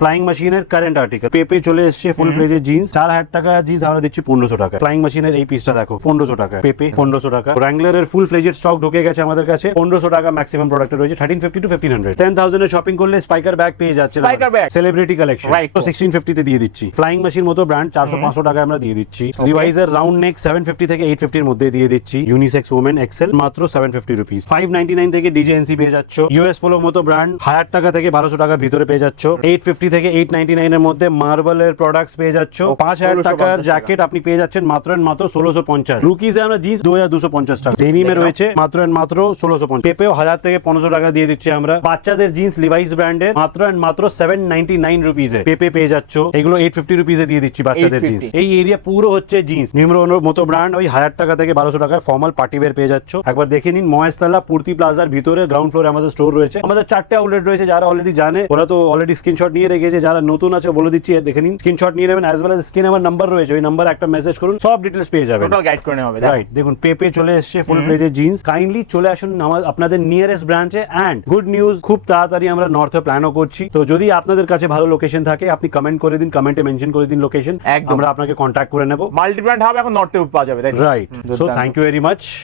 Flying মেশিনের current article পেপে চলে এসছে ফুল ফ্লেজের জিন্স চার হাজার টাকা জিন্স আমরা দিচ্ছি পনেরোশো টাকা ফ্লাইং মেশিনের এই পিসটা দেখো পনেরোশো টাকা পেপে পনেরোশো টাকা। র্যাঙ্গলারের ফুল ফ্লেজের স্টক ঢুকে গেছে আমাদের কাছে। পনেরোশো টাকা ম্যাক্সিমাম প্রোডাক্ট রয়েছে thirteen fifty to fifteen hundred ten থাউজেন্ডের shopping করলে স্পাইকার ব্যাগ পেয়ে যাচ্ছে Spiker bag? Celebrity collection. তো সিক্সটিন ফিফটিতে দিয়ে দিচ্ছি। ফ্লাইং মেশিন মতো ব্র্যান্ড চারশো পাঁচশো টাকা আমরা দিয়ে দিচ্ছি। ডিভাইসের রাউন্ড নেক সেভেন ফিফটি থেকে এইট ফিফটির মধ্যে দিয়ে দিচ্ছি। ইউনিসেক্স ওমেন এক্সেল মাত্র seven fifty rupees five ninety nine থেকে ডিজেএনসি পেয়ে যাচ্ছ। ইউএস পোলো মতো ব্র্যান্ড হাজার টাকা থেকে বারোশো টাকার ভিতরে পেয়ে যাচ্ছ। এইট ফিফটি থেকে এইট নাইনটি নাইনের মধ্যে মার্বেলের প্রোডাক্টস পেয়ে যাচ্ছ। পাঁচ হাজার টাকার জ্যাকেট আপনি পেয়ে যাচ্ছেন মাত্র and মাত্র ষোলোশো পঞ্চাশ। রুকিজে আমরা জিন্স দু হাজার দুশো পঞ্চাশ টাকা। ডেনিমে। রয়েছে মাত্র and মাত্র ষোলোশো পঞ্চাশ। পেপেও হাজার থেকে পনেরোশো টাকা দিয়ে দিচ্ছি আমরা। বাচ্চাদের জিন্স লিভাইস ব্র্যান্ডের মাত্র and মাত্র সেভেন নাইনটি নাইন রুপিজে পেপে পেয়ে যাচ্ছ। এগুলো এইট ফিফটি রুপিজে দিয়ে দিচ্ছি বাচ্চাদের জিন্স এই এরিয়া পুরো হচ্ছে জিন্স নিম্র মতো ব্র্যান্ড ওই হাজার টাকা থেকে বারোশো টাকায় ফর্মাল পার্টি ওয়্যার পেয়ে যাচ্ছ। একবার দেখে নিন মহেশতলা পূর্তি প্লাজার ভিতরে গ্রাউন্ড ফ্লোরে আমাদের স্টোর রয়েছে। আমাদের চারটে আউটলেট রয়েছে যারা অলরেডি জানে ওরা তো অলরেডি স্ক্রিনশট নিয়ে রেখেছে যারা নতুন আছে বলে দিচ্ছি দেখে নিন। স্ক্রিনশট নিয়ে নেবেন অ্যাজ ওয়েল এস স্ক্রিন আমার নাম্বার রয়েছে ওই নাম্বার একটা মেসেজ করুন সব ডিটেলস পেয়ে যাবেন। টোটাল গাইড করে নেওয়া হবে রাইট দেখুন পেপে চলে এসছে ফুল ফ্লেজের জিন্স কাইন্ডলি চলে আসুন আমার আপনাদের নিয়ারেস্ট ব্রাঞ্চে অ্যান্ড গুড নিউজ খুব তাড়াতাড়ি আমরা নর্থে প্ল্যানও করছি। তো যদি আপনাদের কাছে ভালো লোকেশন থাকে আপনি কমেন্ট করে দিন কমেন্টে মেনশন করে দিন লোকেশন। আমরা আপনাকে কন্ট্যাক্ট করে নেব। মাল্টি ব্র্যান্ড হবে এখন নর্থে পাওয়া যাবে right so. Thank you very much